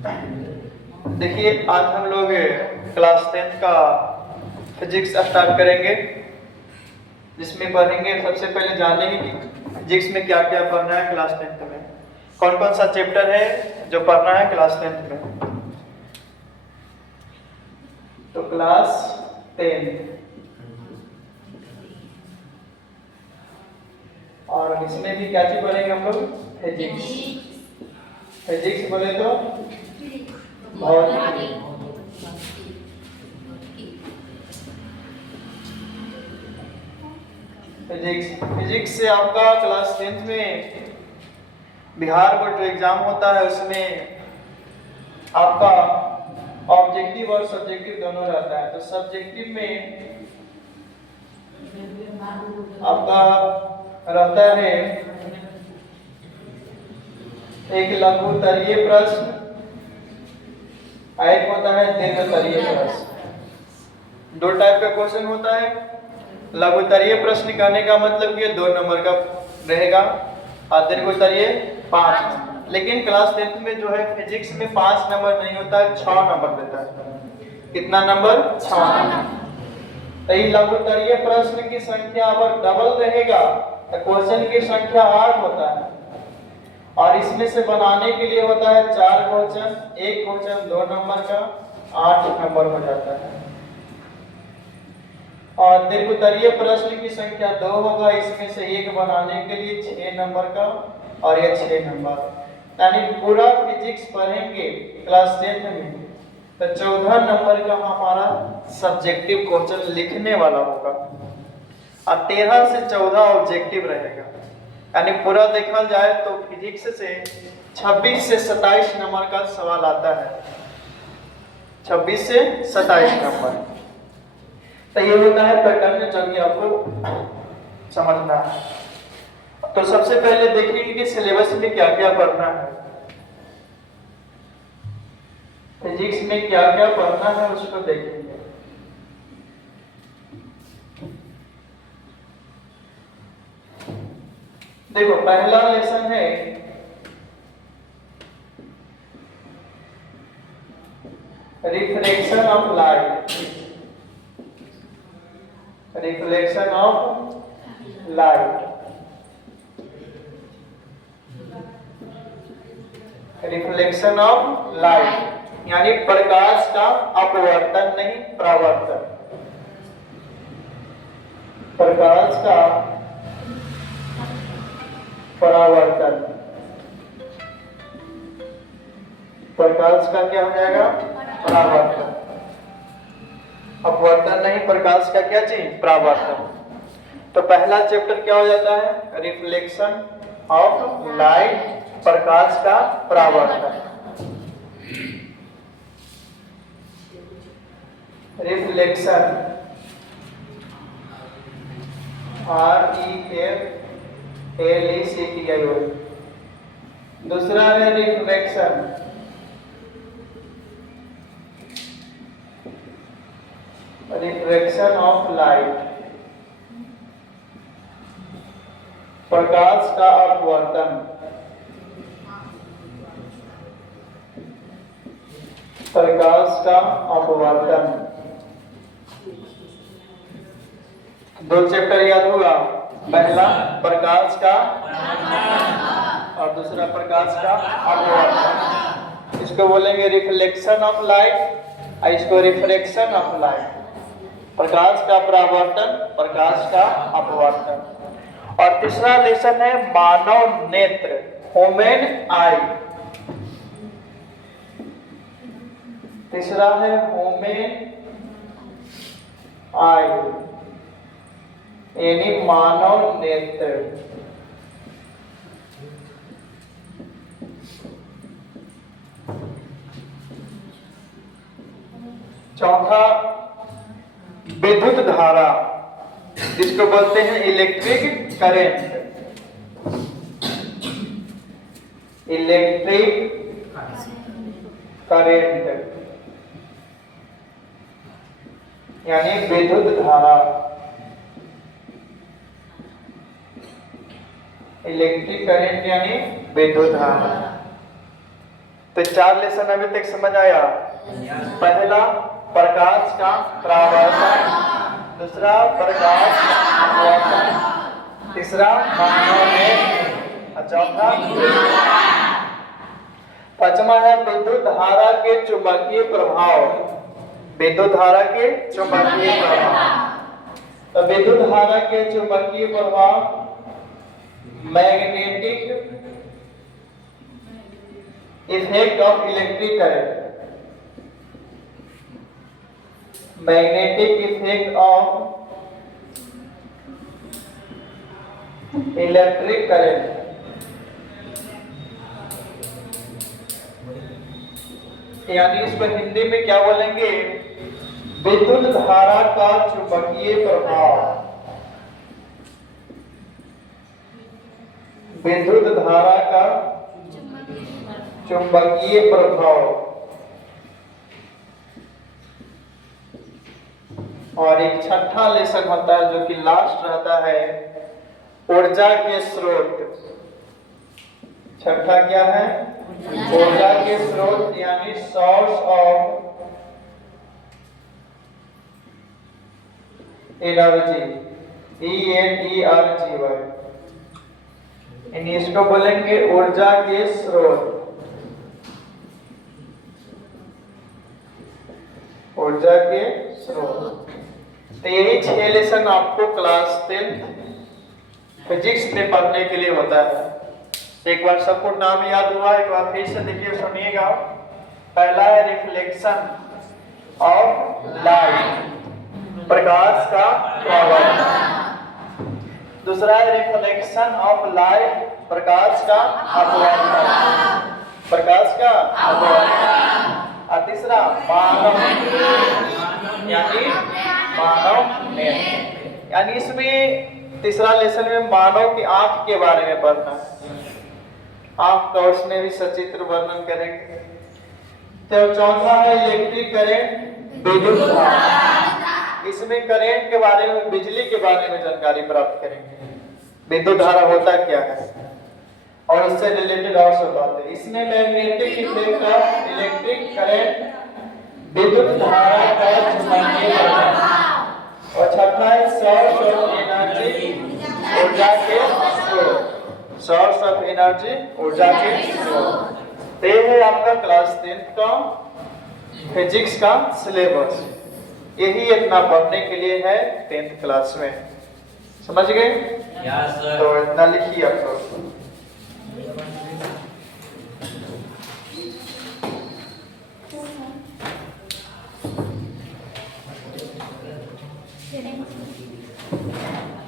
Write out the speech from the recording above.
देखिए, आज हम लोग क्लास 10 का फिजिक्स स्टार्ट करेंगे, जिसमें पढ़ेंगे। सबसे पहले जानेंगे कि फिजिक्स में क्या क्या पढ़ना है क्लास 10 में, कौन कौन सा चैप्टर है जो पढ़ना है क्लास 10 में। तो क्लास 10 और इसमें भी क्या चीज पढ़ेंगे हम लोग? फिजिक्स। फिजिक्स बोले तो भौतिकी। फिजिक्स से आपका क्लास 10 में बिहार बोर्ड एग्जाम होता है, उसमें आपका ऑब्जेक्टिव और सब्जेक्टिव दोनों रहता है। तो सब्जेक्टिव में आपका रहता है एक लघुत्तरीय प्रश्न, एक होता है दीर्घतरीय प्रश्न। दो टाइप का क्वेश्चन होता है। लघुत्तरीय प्रश्न कहने का मतलब कि 2 नंबर का रहेगा और दीर्घोत्तरीय 5 नंबर। लेकिन क्लास 10 में जो है फिजिक्स में 5 नंबर नहीं होता है, 6 नंबर देता है। कितना नंबर? 6 नंबर। तो ये लघुत्तरीय प्रश्न की संख्या अगर डबल रहेगा तो क्वेश्चन की संख्या 8 होता है, और इसमें से बनाने के लिए होता है 4 क्वेश्चन, एक क्वेश्चन 2 नंबर का, 8 नंबर हो जाता है। और दीर्घोत्तरीय प्रश्न की संख्या 2 होगा, इसमें से एक बनाने के लिए 6 नंबर का और ये 6 नंबर। यानी पूरा फिजिक्स पढ़ेंगे क्लास 10 में तो 14 नंबर का हमारा सब्जेक्टिव क्वेश्चन लिखने वाला होगा और 13 से 14 ऑब्जेक्टिव रहेगा। यानी पूरा देखा जाए तो फिजिक्स से 26 से 27 नंबर का सवाल आता है, 26 से 27 नंबर। तो ये होता है पैटर्न जो कि आपको समझना है। तो सबसे पहले देखेंगे कि सिलेबस में क्या क्या पढ़ना है, फिजिक्स में क्या क्या पढ़ना है उसको देखेंगे। देखो, पहला लेसन है reflection of light. Reflection of light, reflection of light यानी प्रकाश का अपवर्तन नहीं परावर्तन। प्रकाश का परावर्तन, प्रकाश का क्या हो जाएगा? परावर्तन। अपवर्तन नहीं, प्रकाश का क्या चीज? परावर्तन। तो पहला चैप्टर क्या हो जाता है? रिफ्लेक्शन ऑफ लाइट, प्रकाश का परावर्तन। Reflection, REFLECTION। दूसरा है रिफ्लेक्शन, रिफ्लेक्शन ऑफ लाइट, प्रकाश का अपवर्तन। प्रकाश का अपवर्तन। 2 चैप्टर याद होगा, पहला प्रकाश का और दूसरा प्रकाश का अपवर्तन। इसको बोलेंगे रिफ्लेक्शन ऑफ लाइट और इसको रिफ्रैक्शन ऑफ लाइट। प्रकाश का परावर्तन, प्रकाश का अपवर्तन। और तीसरा लेसन है मानव नेत्र, ह्यूमन आई। तीसरा है ह्यूमन आई यानी मानव नेत्र। चौथा विद्युत धारा, जिसको बोलते हैं इलेक्ट्रिक करेंट। इलेक्ट्रिक करेंट यानी विद्युत धारा। इलेक्ट्रिक करंट यानी विद्युत धारा। तो तो 4 लेसन अभी तक समझ आया। पहला प्रकाश का परावर्तन, दूसरा प्रकाश का अपवर्तन, तीसरा मानव में, और चौथा पांचवा है विद्युत धारा के चुंबकीय प्रभाव। विद्युत धारा के चुंबकीय प्रभाव, तो विद्युत धारा के चुंबकीय प्रभाव magnetic effect of electric current, magnetic effect of electric current, यानी इसको हिंदी में क्या बोलेंगे, विद्युत धारा का चुंबकीय प्रभाव। विद्युत धारा का चुंबकीय प्रभाव। और एक छठा लेसन होता है जो कि लास्ट रहता है, ऊर्जा के स्रोत। छठा क्या है, ऊर्जा के स्रोत, यानी सोर्स ऑफ एनर्जी, ENERGY, इसको बोलेंगे ऊर्जा के स्रोत। ऊर्जा के स्रोत। तो यही 6 लेसन आपको क्लास 10 फिजिक्स में पढ़ने के लिए होता है। एक बार सबको नाम याद हुआ, एक बार फिर से देखिए सुनिएगा। पहला है रिफ्लेक्शन ऑफ लाइट, प्रकाश का परावर्तन। दूसरा है रिफ्लेक्शन ऑफ लाइट, प्रकाश का अपवर्तन, प्रकाश का अपवर्तन। और तीसरा मानव, यानी मानव में, यानी इसमें तीसरा लेसन में मानव की आंख के बारे में पढ़ना है। आंख का उसमें भी सचित्र वर्णन करेंगे। तो चौथा है इलेक्ट्रिक करंट, विद्युत धारा। इसमें करंट के बारे में, बिजली के बारे में जानकारी प्राप्त करेंगे। विद्युत धारा होता क्या है और इससे रिलेटेड और सब बातें। इसमें magnetic effect of electric current, विद्युत धारा का चुंबकीय प्रभाव। और छठा है सोर्स ऑफ एनर्जी, ऊर्जा के स्रोत। सोर्स ऑफ एनर्जी, ऊर्जा के स्रोत। ये है आपका क्लास 10 का फिजिक्स का सिलेबस। यही इतना पढ़ने के लिए है 10th क्लास में, समझ गए? Yes sir. तो इतना लिखिए आप लोग। Thank you.